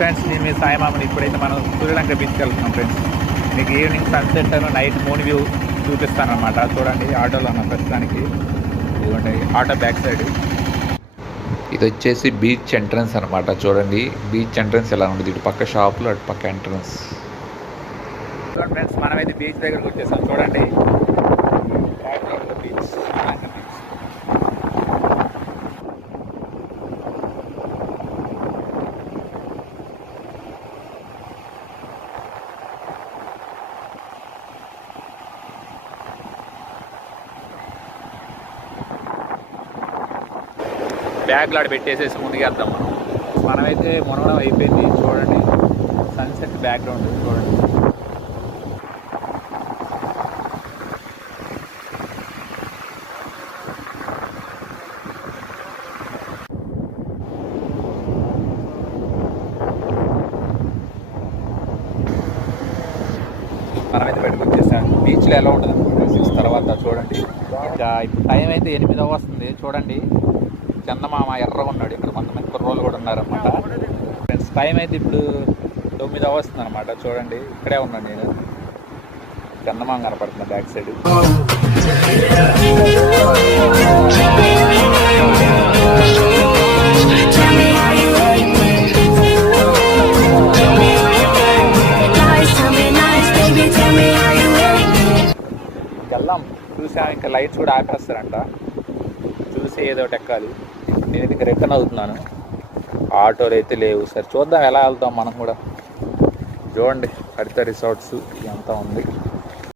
Friends, నేను మీ సాయిమామని. ఇప్పుడైతే మనం సూర్యలంక బీచ్కి వెళ్తున్నాం ఫ్రెండ్స్. మీకు evening sunset night moon view చూపిస్తాను అనమాట. చూడండి, ఆటోలో ఉన్న ప్రస్తుతానికి. ఇదిగోండి ఆటో బ్యాక్ సైడ్. ఇది వచ్చేసి బీచ్ ఎంట్రన్స్ అనమాట. చూడండి బీచ్ ఎంట్రన్స్ ఎలా ఉంటుంది. ఇటు పక్క షాపులు, అటు పక్క ఎంట్రన్స్. చూడండి ఫ్రెండ్స్, మనమైతే బీచ్ దగ్గరకు వచ్చేసాం. చూడండి బీచ్. బ్యాగ్లో ఆడ పెట్టేసేసి ముందుకు వెళ్తాం మనమైతే మునగడం అయిపోయింది. చూడండి సన్సెట్ బ్యాక్గ్రౌండ్ చూడండి. మనమైతే బయటకు వచ్చేసాం. బీచ్లో ఎలా ఉంటుంది అనుకుంటే 6 తర్వాత. చూడండి ఇంకా ఇప్పుడు టైం అయితే 8 వస్తుంది. చూడండి చందమామ ఎర్రగా ఉన్నాడు. ఇక్కడ కొంతమంది కుర్రోళ్ళు కూడా ఉన్నారనమాట. ఫ్రెండ్స్, టైం అయితే ఇప్పుడు 9 వస్తుంది అనమాట. చూడండి ఇక్కడే ఉన్నాను నేను. చందమామ కనపడుతున్నా బ్యాక్ సైడ్. ఇంకెళ్ళాం. చూసా ఇంకా లైట్స్ కూడా ఆపేస్తారంట. చూసి ఏదో ఒకటి ఎక్కాలి. నేను ఇంకా రిటర్న్ అవుతున్నాను. ఆటోలు అయితే లేవు. సరే చూద్దాం ఎలా వెళ్తాం మనం కూడా. చూడండి హరిత రిసార్ట్స్ ఇదంతా ఉంది.